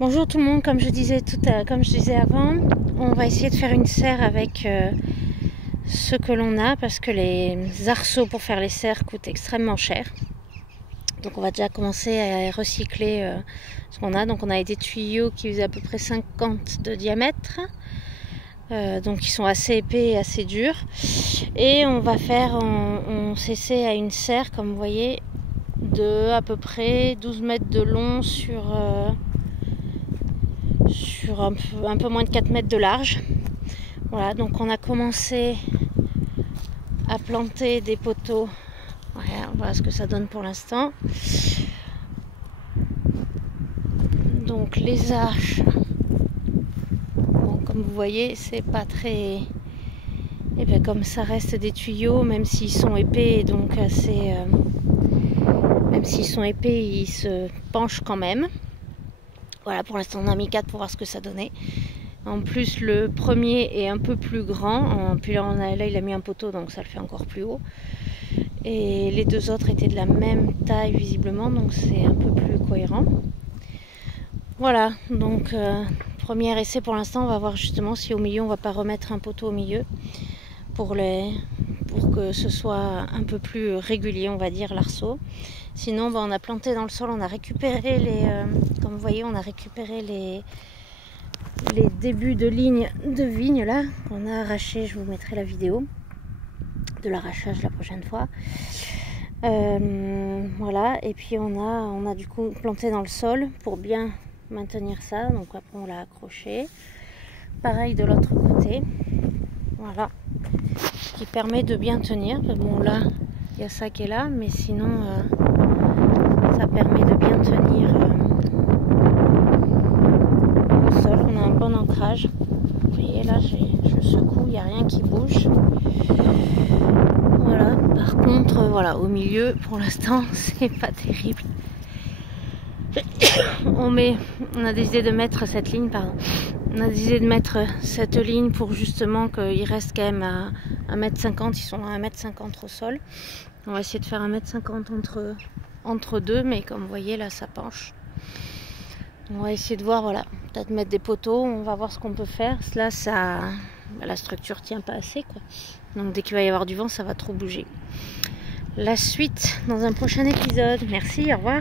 Bonjour tout le monde, comme je disais avant, on va essayer de faire une serre avec ce que l'on a parce que les arceaux pour faire les serres coûtent extrêmement cher. Donc on va déjà commencer à recycler ce qu'on a. Donc on a des tuyaux qui faisaient à peu près 50 de diamètre, donc ils sont assez épais et assez durs. Et on va faire, on s'essaie à une serre, comme vous voyez, de à peu près 12 mètres de long sur un peu moins de 4 mètres de large. Voilà, donc on a commencé à planter des poteaux. Voilà ce que ça donne pour l'instant. Donc les arches, bon, comme vous voyez, c'est pas très... Et bien comme ça reste des tuyaux, même s'ils sont épais, donc assez... Même s'ils sont épais, ils se penchent quand même. Voilà, pour l'instant on a mis 4 pour voir ce que ça donnait. En plus le premier est un peu plus grand, puis là il a mis un poteau, donc ça le fait encore plus haut. Et les deux autres étaient de la même taille visiblement, donc c'est un peu plus cohérent. Voilà, donc premier essai pour l'instant, on va voir justement si au milieu on va pas remettre un poteau au milieu pour que ce soit un peu plus régulier, on va dire, l'arceau. Sinon on a planté dans le sol, on a récupéré comme vous voyez, on a récupéré les débuts de ligne de vigne là qu'on a arraché. Je vous mettrai la vidéo de l'arrachage la prochaine fois. Voilà, et puis on a du coup planté dans le sol pour bien maintenir ça. Donc après on l'a accroché, pareil de l'autre côté, voilà, ce qui permet de bien tenir. Bon là il y a ça qui est là, mais sinon ça permet de bien tenir le sol. On a un bon ancrage, vous voyez là, je secoue, il n'y a rien qui bouge. Voilà, par contre, voilà, au milieu, pour l'instant, c'est pas terrible. On a décidé de mettre cette ligne, on a décidé de mettre cette ligne pour justement qu'il reste quand même à 1m50, ils sont à 1m50 au sol. On va essayer de faire 1m50 entre deux, mais comme vous voyez là, ça penche. On va essayer de voir, voilà, peut-être mettre des poteaux, on va voir ce qu'on peut faire. Là, la structure tient pas assez, quoi. Donc dès qu'il va y avoir du vent, ça va trop bouger. La suite dans un prochain épisode. Merci, au revoir.